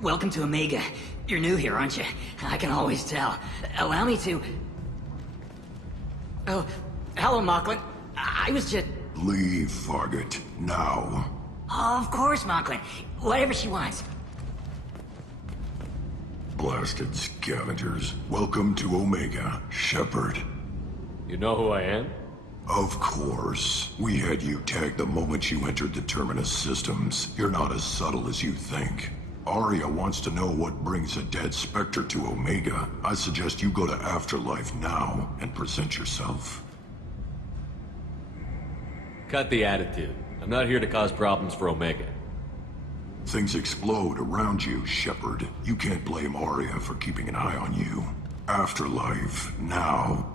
Welcome to Omega. You're new here, aren't you? I can always tell. Allow me to... Oh, hello, Mocklin. I was just... Leave, Fargate. Now. Of course, Mocklin. Whatever she wants. Blasted scavengers. Welcome to Omega, Shepard. You know who I am? Of course. We had you tagged the moment you entered the Terminus systems. You're not as subtle as you think. Arya wants to know what brings a dead Spectre to Omega. I suggest you go to Afterlife now and present yourself. Cut the attitude. I'm not here to cause problems for Omega. Things explode around you, Shepard. You can't blame Arya for keeping an eye on you. Afterlife, now.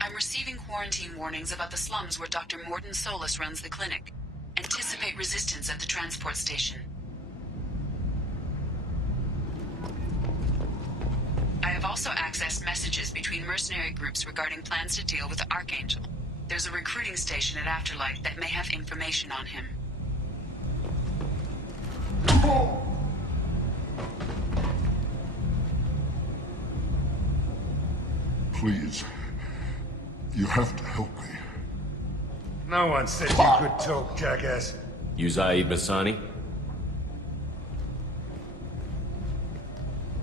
I'm receiving quarantine warnings about the slums where Dr. Morden Solus runs the clinic. Anticipate resistance at the transport station. I have also accessed messages between mercenary groups regarding plans to deal with the Archangel. There's a recruiting station at Afterlife that may have information on him. Please. You have to help me. No one said you could talk, jackass. You Zaid Masani?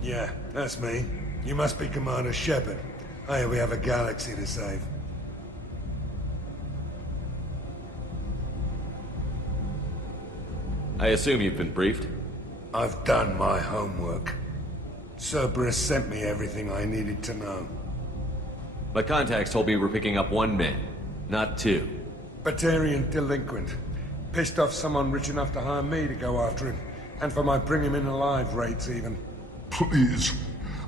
Yeah, that's me. You must be Commander Shepard. Hey, we have a galaxy to save. I assume you've been briefed? I've done my homework. Cerberus sent me everything I needed to know. My contacts told me we're picking up one man, not two. Batarian delinquent. Pissed off someone rich enough to hire me to go after him. And for my bring him in alive rates even. Please.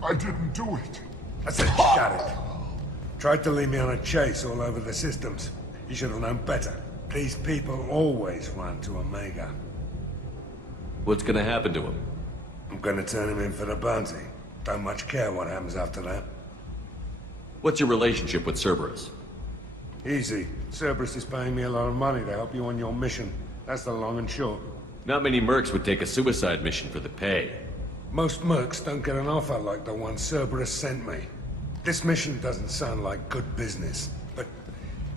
I didn't do it. I said shut it. Tried to lead me on a chase all over the systems. You should have known better. These people always run to Omega. What's gonna happen to him? I'm gonna turn him in for the bounty. Don't much care what happens after that. What's your relationship with Cerberus? Easy. Cerberus is paying me a lot of money to help you on your mission. That's the long and short. Not many mercs would take a suicide mission for the pay. Most mercs don't get an offer like the one Cerberus sent me. This mission doesn't sound like good business, but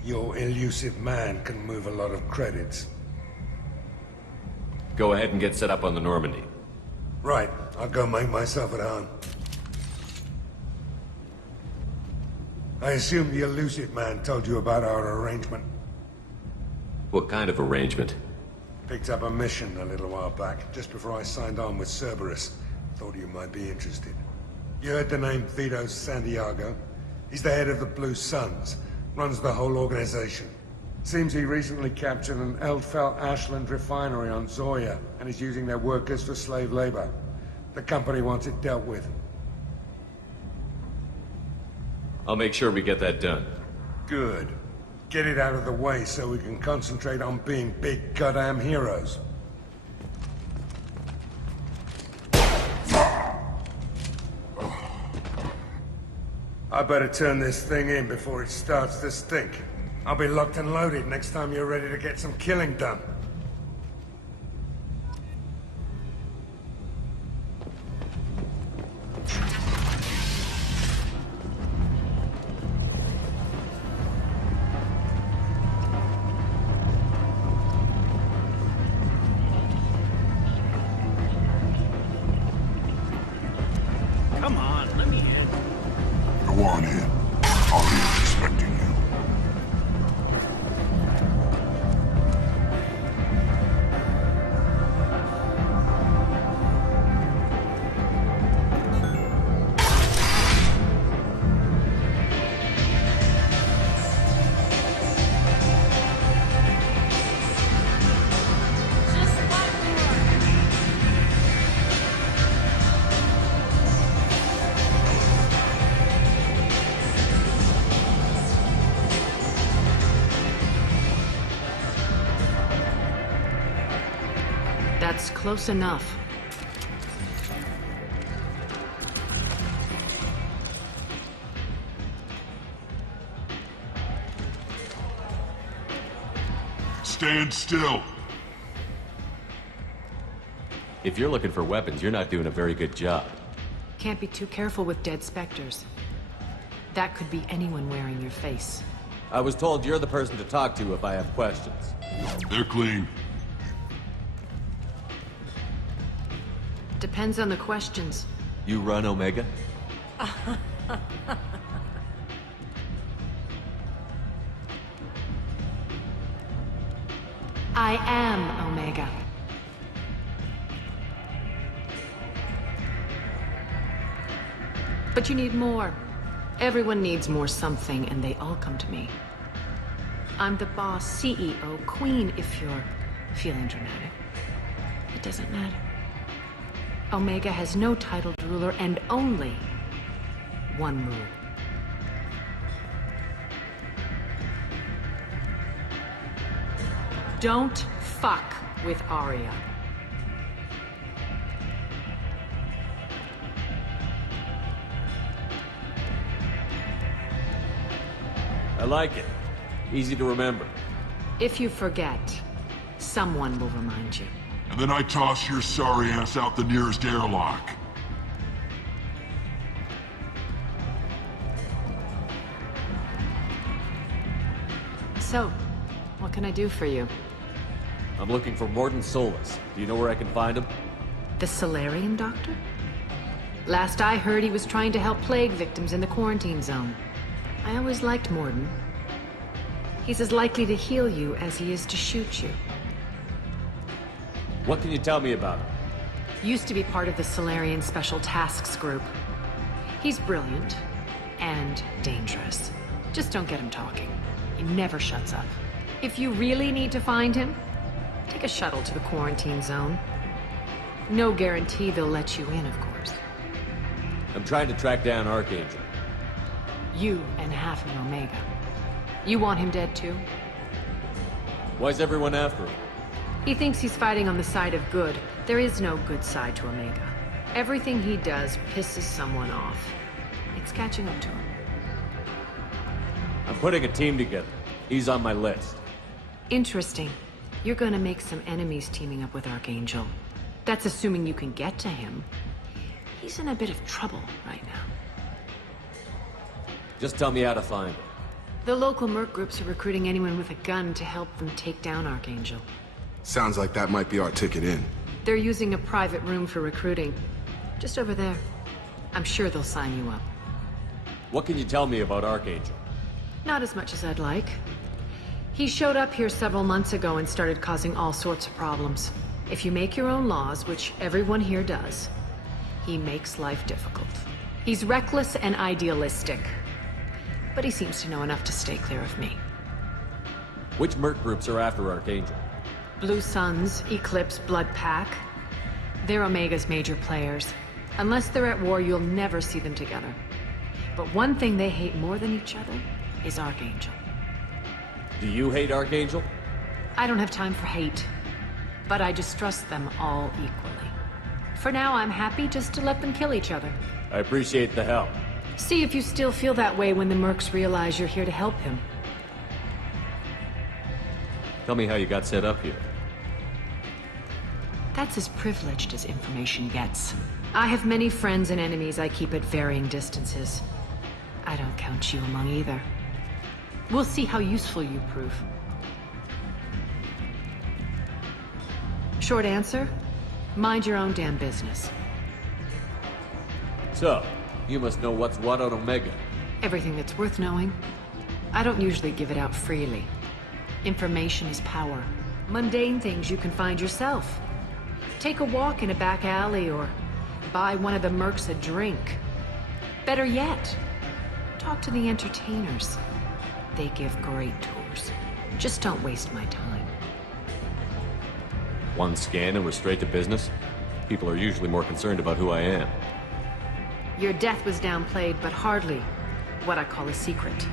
your elusive man can move a lot of credits. Go ahead and get set up on the Normandy. Right. I'll go make myself at home. I assume the elusive man told you about our arrangement. What kind of arrangement? Picked up a mission a little while back, just before I signed on with Cerberus. Thought you might be interested. You heard the name Vito Santiago? He's the head of the Blue Suns, runs the whole organization. Seems he recently captured an Eldfell Ashland refinery on Zoya, and is using their workers for slave labor. The company wants it dealt with. I'll make sure we get that done. Good. Get it out of the way so we can concentrate on being big goddamn heroes. I better turn this thing in before it starts to stink. I'll be locked and loaded next time you're ready to get some killing done. Come on, let me in. Go on in. Arya's expecting you. That's close enough. Stand still. If you're looking for weapons, you're not doing a very good job. Can't be too careful with dead specters. That could be anyone wearing your face. I was told you're the person to talk to if I have questions. They're clean. Depends on the questions. You run Omega? I am Omega. But you need more. Everyone needs more something, and they all come to me. I'm the boss, CEO, queen, if you're feeling dramatic. It doesn't matter. Omega has no titled ruler and only one rule. Don't fuck with Arya. I like it. Easy to remember. If you forget, someone will remind you. And then I toss your sorry ass out the nearest airlock. So, what can I do for you? I'm looking for Morton Solus. Do you know where I can find him? The Solarian doctor? Last I heard, he was trying to help plague victims in the quarantine zone. I always liked Morton. He's as likely to heal you as he is to shoot you. What can you tell me about him? Used to be part of the Solarian Special Tasks Group. He's brilliant and dangerous. Just don't get him talking. He never shuts up. If you really need to find him, take a shuttle to the quarantine zone. No guarantee they'll let you in, of course. I'm trying to track down Archangel. You and half of Omega. You want him dead too? Why's everyone after him? He thinks he's fighting on the side of good. There is no good side to Omega. Everything he does pisses someone off. It's catching up to him. I'm putting a team together. He's on my list. Interesting. You're gonna make some enemies teaming up with Archangel. That's assuming you can get to him. He's in a bit of trouble right now. Just tell me how to find him. The local merc groups are recruiting anyone with a gun to help them take down Archangel. Sounds like that might be our ticket in. They're using a private room for recruiting. Just over there. I'm sure they'll sign you up. What can you tell me about Archangel? Not as much as I'd like. He showed up here several months ago and started causing all sorts of problems. If you make your own laws, which everyone here does, he makes life difficult. He's reckless and idealistic. But he seems to know enough to stay clear of me. Which merc groups are after Archangel? Blue Suns, Eclipse, Blood Pack. They're Omega's major players. Unless they're at war, you'll never see them together. But one thing they hate more than each other is Archangel. Do you hate Archangel? I don't have time for hate. But I distrust them all equally. For now, I'm happy just to let them kill each other. I appreciate the help. See if you still feel that way when the mercs realize you're here to help him. Tell me how you got set up here. That's as privileged as information gets. I have many friends and enemies I keep at varying distances. I don't count you among either. We'll see how useful you prove. Short answer, mind your own damn business. So, you must know what's what on Omega. Everything that's worth knowing. I don't usually give it out freely. Information is power. Mundane things you can find yourself. Take a walk in a back alley or buy one of the mercs a drink. Better yet, talk to the entertainers. They give great tours. Just don't waste my time. One scan and we're straight to business? People are usually more concerned about who I am. Your death was downplayed, but hardly what I call a secret.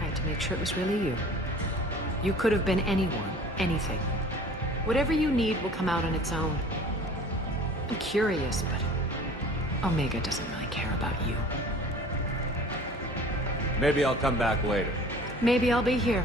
I had to make sure it was really you. You could have been anyone, anything. Whatever you need will come out on its own. I'm curious, but Omega doesn't really care about you. Maybe I'll come back later. Maybe I'll be here.